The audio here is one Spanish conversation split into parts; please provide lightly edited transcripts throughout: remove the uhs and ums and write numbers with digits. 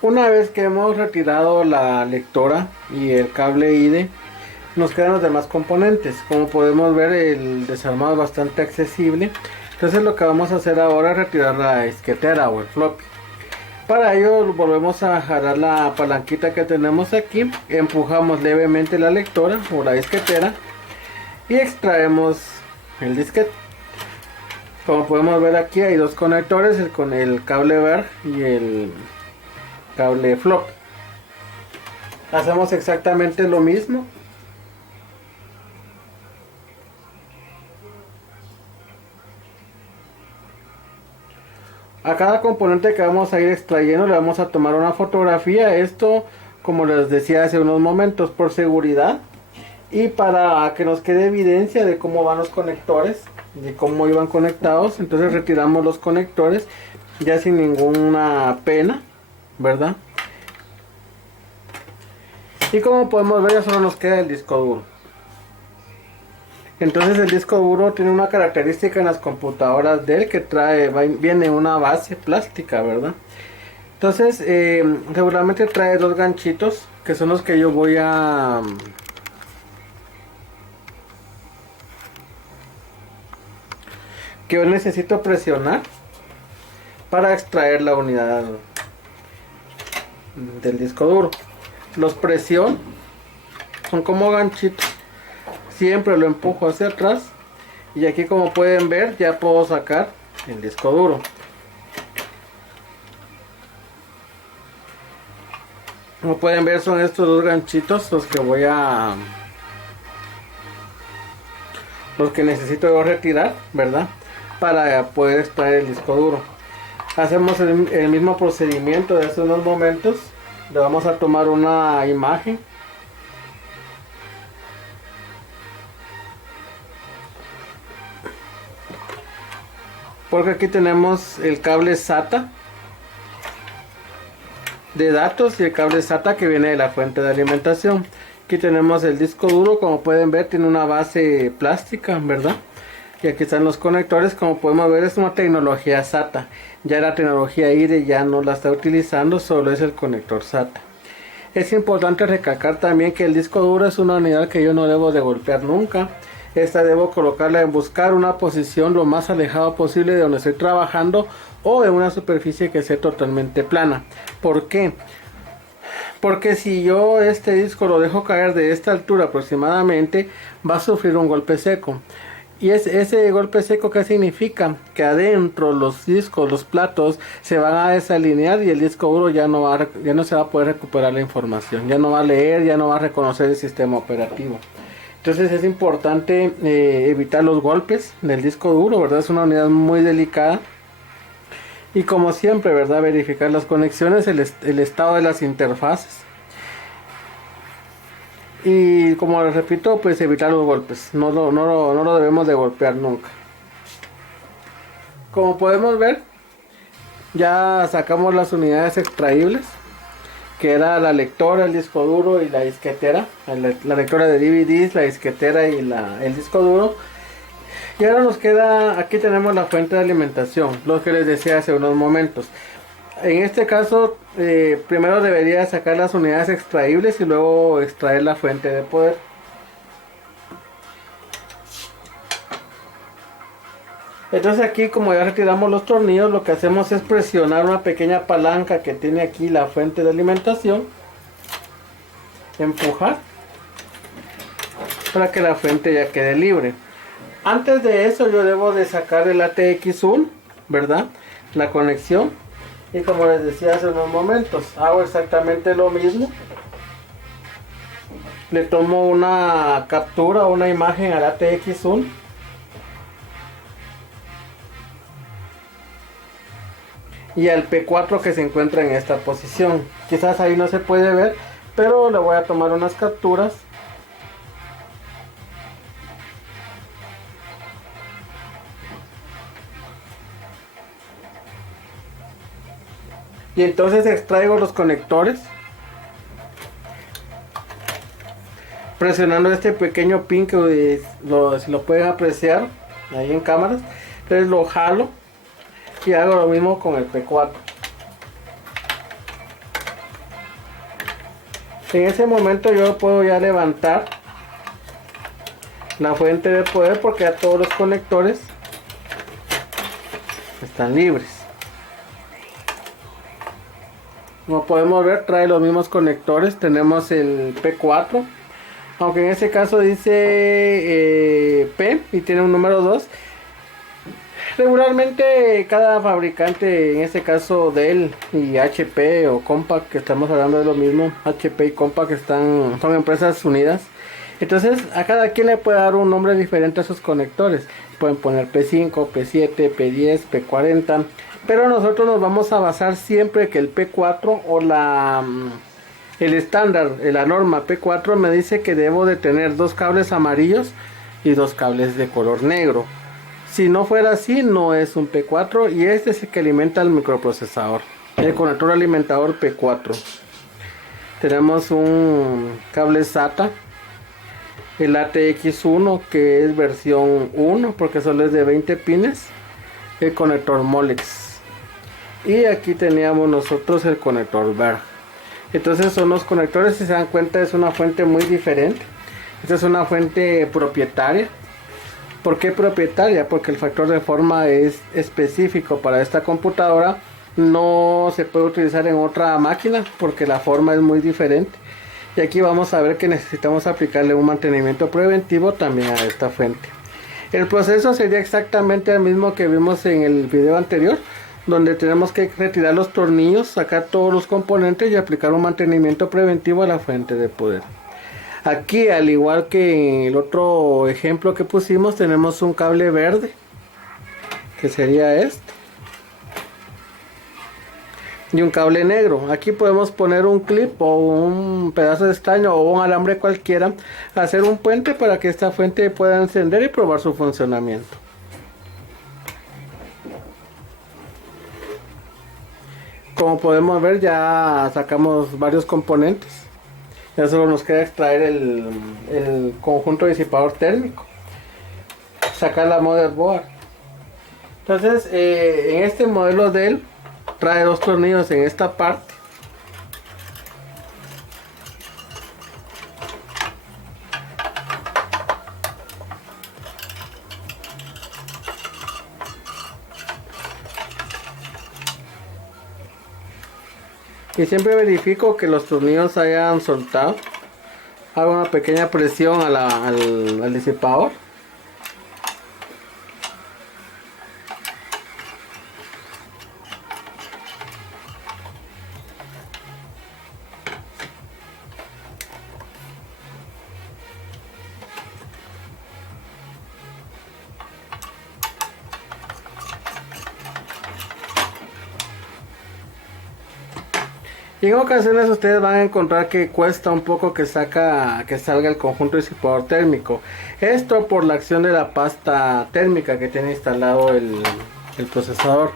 Una vez que hemos retirado la lectora y el cable IDE, nos quedan los demás componentes. Como podemos ver, el desarmado es bastante accesible. Entonces lo que vamos a hacer ahora es retirar la disquetera o el floppy. Para ello volvemos a jalar la palanquita que tenemos aquí, empujamos levemente la lectora o la disquetera y extraemos el disquete. Como podemos ver, aquí hay dos conectores, con el cable VER y el cable flop. Hacemos exactamente lo mismo. A cada componente que vamos a ir extrayendo le vamos a tomar una fotografía. Esto, como les decía hace unos momentos, por seguridad y para que nos quede evidencia de cómo van los conectores, de cómo iban conectados. Entonces retiramos los conectores ya sin ninguna pena, ¿verdad? Y como podemos ver, ya solo nos queda el disco duro. Entonces el disco duro tiene una característica en las computadoras de él que viene una base plástica, ¿verdad? Entonces regularmente trae dos ganchitos que son los que yo voy a que yo necesito presionar para extraer la unidad del disco duro. Los presiono, son como ganchitos. Siempre lo empujo hacia atrás y aquí, como pueden ver, ya puedo sacar el disco duro. Como pueden ver, son estos dos ganchitos los que necesito yo retirar, ¿verdad? Para poder extraer el disco duro. Hacemos el mismo procedimiento de hace unos momentos. Le vamos a tomar una imagen. Porque aquí tenemos el cable SATA de datos y el cable SATA que viene de la fuente de alimentación. Aquí tenemos el disco duro, como pueden ver tiene una base plástica, ¿verdad? Y aquí están los conectores. Como podemos ver, es una tecnología SATA. Ya la tecnología IDE ya no la está utilizando, solo es el conector SATA. Es importante recalcar también que el disco duro es una unidad que yo no debo de golpear nunca. Esta debo colocarla en buscar una posición lo más alejado posible de donde estoy trabajando o en una superficie que sea totalmente plana. ¿Por qué? Porque si yo este disco lo dejo caer de esta altura aproximadamente, va a sufrir un golpe seco. Y ese golpe seco, ¿qué significa? Que adentro los discos, los platos, se van a desalinear y el disco duro ya no se va a poder recuperar la información. Ya no va a leer, ya no va a reconocer el sistema operativo. Entonces es importante evitar los golpes del disco duro, ¿verdad? Es una unidad muy delicada. Y como siempre, ¿verdad? Verificar las conexiones, el estado de las interfaces. Y como les repito, pues evitar los golpes. No lo debemos de golpear nunca. Como podemos ver, ya sacamos las unidades extraíbles, que era la lectora, el disco duro y la disquetera. La lectora de DVDs, la disquetera y el disco duro. Y ahora nos queda, aquí tenemos la fuente de alimentación, lo que les decía hace unos momentos. En este caso, primero debería sacar las unidades extraíbles y luego extraer la fuente de poder. Entonces aquí, como ya retiramos los tornillos, lo que hacemos es presionar una pequeña palanca que tiene aquí la fuente de alimentación. Empujar para que la fuente ya quede libre. Antes de eso yo debo de sacar el ATX1, ¿verdad? La conexión. Y como les decía hace unos momentos, hago exactamente lo mismo. Le tomo una captura o una imagen al ATX1. Y al P4 que se encuentra en esta posición. Quizás ahí no se puede ver, pero le voy a tomar unas capturas. Y entonces extraigo los conectores, presionando este pequeño pin que si lo pueden apreciar ahí en cámaras. Entonces lo jalo y hago lo mismo con el P4. En ese momento yo puedo ya levantar la fuente de poder porque ya todos los conectores están libres. Como podemos ver, trae los mismos conectores. Tenemos el P4, aunque en este caso dice P y tiene un número 2. Regularmente cada fabricante, en este caso Dell y HP o Compaq, que estamos hablando de lo mismo, HP y Compaq son empresas unidas. Entonces a cada quien le puede dar un nombre diferente a sus conectores. Pueden poner P5, P7, P10, P40. Pero nosotros nos vamos a basar siempre que el P4 o el estándar, la norma P4 me dice que debo de tener 2 cables amarillos y 2 cables de color negro. Si no fuera así, no es un P4 y este es el que alimenta el microprocesador. El conector alimentador P4. Tenemos un cable SATA. El ATX1 que es versión 1 porque solo es de 20 pines. El conector Molex. Y aquí teníamos nosotros el conector Berg. Entonces son los conectores, si se dan cuenta es una fuente muy diferente. Esta es una fuente propietaria. ¿Por qué propietaria? Porque el factor de forma es específico para esta computadora. No se puede utilizar en otra máquina porque la forma es muy diferente. Y aquí vamos a ver que necesitamos aplicarle un mantenimiento preventivo también a esta fuente. El proceso sería exactamente el mismo que vimos en el video anterior, donde tenemos que retirar los tornillos, sacar todos los componentes y aplicar un mantenimiento preventivo a la fuente de poder. Aquí, al igual que en el otro ejemplo que pusimos, tenemos un cable verde, que sería este, y un cable negro. Aquí podemos poner un clip o un pedazo de estaño o un alambre cualquiera, hacer un puente para que esta fuente pueda encender y probar su funcionamiento. Como podemos ver, ya sacamos varios componentes. Ya solo nos queda extraer el conjunto disipador térmico, sacar la motherboard. Entonces en este modelo Dell trae 2 tornillos en esta parte. Y siempre verifico que los tornillos hayan soltado. Hago una pequeña presión al disipador. Y en ocasiones ustedes van a encontrar que cuesta un poco que salga el conjunto disipador térmico. Esto por la acción de la pasta térmica que tiene instalado el procesador.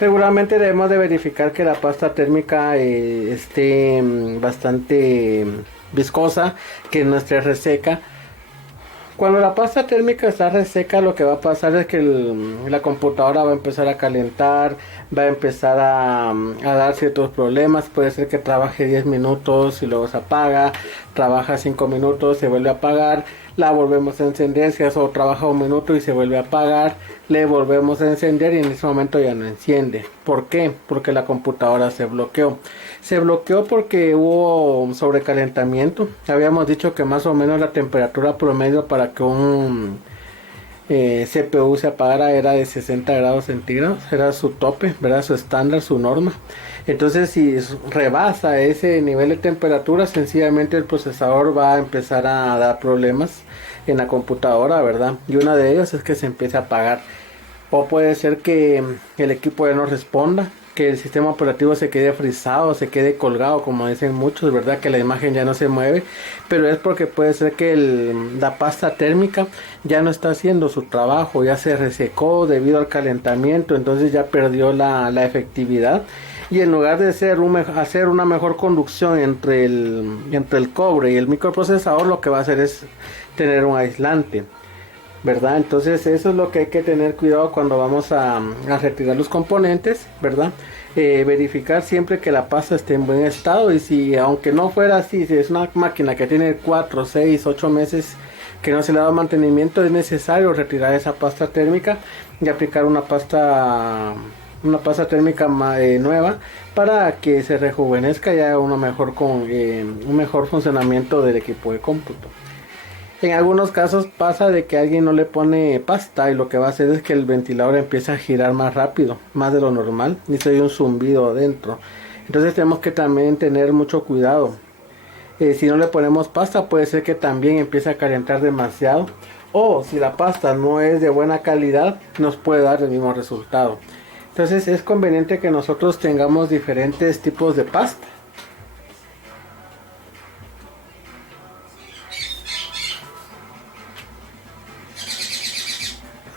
Regularmente debemos de verificar que la pasta térmica esté bastante viscosa, que no esté reseca. Cuando la pasta térmica está reseca, lo que va a pasar es que la computadora va a empezar a calentar, va a empezar a dar ciertos problemas. Puede ser que trabaje 10 minutos y luego se apaga, trabaja 5 minutos, se vuelve a apagar, la volvemos a encender, si eso trabaja 1 minuto y se vuelve a apagar, le volvemos a encender y en ese momento ya no enciende. ¿Por qué? Porque la computadora se bloqueó. Se bloqueó porque hubo sobrecalentamiento. Habíamos dicho que más o menos la temperatura promedio para que un CPU se apagara era de 60 grados centígrados. Era su tope, ¿verdad? Su estándar, su norma. Entonces si rebasa ese nivel de temperatura, sencillamente el procesador va a empezar a dar problemas en la computadora, ¿verdad? Y una de ellas es que se empiece a apagar. O puede ser que el equipo ya no responda, que el sistema operativo se quede frisado, se quede colgado, como dicen muchos, ¿verdad? Que la imagen ya no se mueve, pero es porque puede ser que la pasta térmica ya no está haciendo su trabajo, ya se resecó debido al calentamiento, entonces ya perdió la efectividad. Y en lugar de hacer una mejor conducción entre el cobre y el microprocesador, lo que va a hacer es tener un aislante. ¿verdad? Entonces eso es lo que hay que tener cuidado cuando vamos a retirar los componentes, ¿verdad? Verificar siempre que la pasta esté en buen estado, y si aunque no fuera así, si es una máquina que tiene 4, 6, 8 meses que no se le ha dado mantenimiento, es necesario retirar esa pasta térmica y aplicar una pasta térmica nueva, para que se rejuvenezca y haga uno mejor con un mejor funcionamiento del equipo de cómputo. En algunos casos pasa de que alguien no le pone pasta, y lo que va a hacer es que el ventilador empieza a girar más rápido, más de lo normal, y se oye un zumbido adentro. Entonces tenemos que también tener mucho cuidado. Si no le ponemos pasta, puede ser que también empiece a calentar demasiado, o si la pasta no es de buena calidad, nos puede dar el mismo resultado. Entonces es conveniente que nosotros tengamos diferentes tipos de pasta.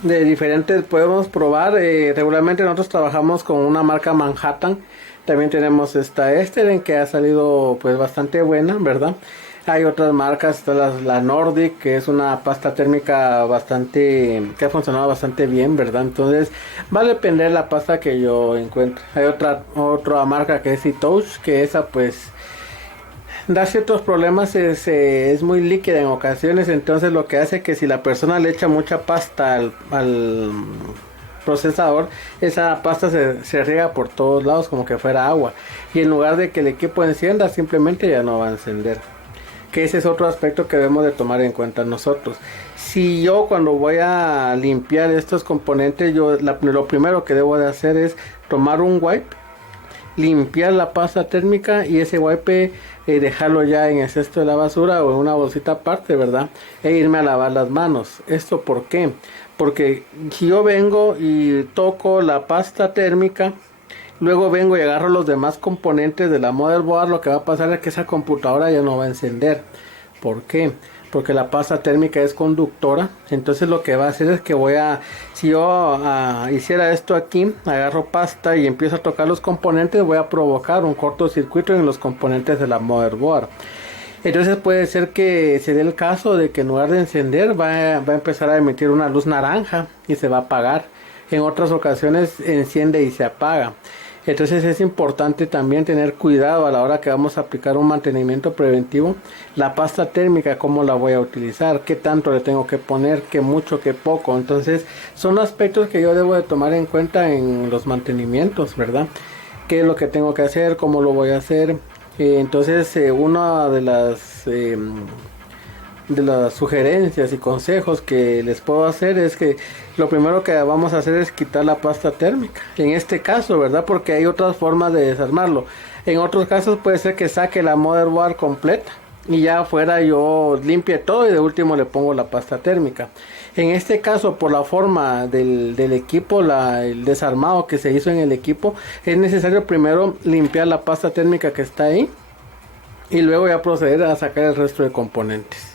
De diferentes podemos probar. Regularmente nosotros trabajamos con una marca Manhattan. También tenemos esta Esteren, que ha salido pues bastante buena, ¿verdad? Hay otras marcas, está la Nordic, que es una pasta térmica que ha funcionado bastante bien, ¿verdad? Entonces va a depender la pasta que yo encuentre. Hay otra marca que es E-Touch, que esa pues da ciertos problemas, es muy líquida en ocasiones. Entonces lo que hace que si la persona le echa mucha pasta al procesador, esa pasta se riega por todos lados como que fuera agua, y en lugar de que el equipo encienda, simplemente ya no va a encender. Que ese es otro aspecto que debemos de tomar en cuenta nosotros. Si yo, cuando voy a limpiar estos componentes, lo primero que debo de hacer es tomar un wipe, limpiar la pasta térmica, y ese wipe dejarlo ya en el cesto de la basura o en una bolsita aparte, ¿verdad? E irme a lavar las manos. ¿Esto por qué? Porque si yo vengo y toco la pasta térmica, luego vengo y agarro los demás componentes de la motherboard, lo que va a pasar es que esa computadora ya no va a encender. ¿Por qué? Porque la pasta térmica es conductora. Entonces lo que va a hacer es que si yo hiciera esto aquí, agarro pasta y empiezo a tocar los componentes, voy a provocar un cortocircuito en los componentes de la motherboard. Entonces puede ser que se dé el caso de que en lugar de encender va a empezar a emitir una luz naranja y se va a apagar. En otras ocasiones enciende y se apaga. Entonces es importante también tener cuidado a la hora que vamos a aplicar un mantenimiento preventivo. La pasta térmica, cómo la voy a utilizar, qué tanto le tengo que poner, qué mucho, qué poco. Entonces son aspectos que yo debo de tomar en cuenta en los mantenimientos, ¿verdad? Qué es lo que tengo que hacer, cómo lo voy a hacer. Entonces una de las sugerencias y consejos que les puedo hacer es que lo primero que vamos a hacer es quitar la pasta térmica, en este caso, ¿verdad? Porque hay otras formas de desarmarlo. En otros casos puede ser que saque la motherboard completa y ya afuera yo limpie todo y de último le pongo la pasta térmica. En este caso, por la forma del equipo, el desarmado que se hizo en el equipo, es necesario primero limpiar la pasta térmica que está ahí y luego ya proceder a sacar el resto de componentes.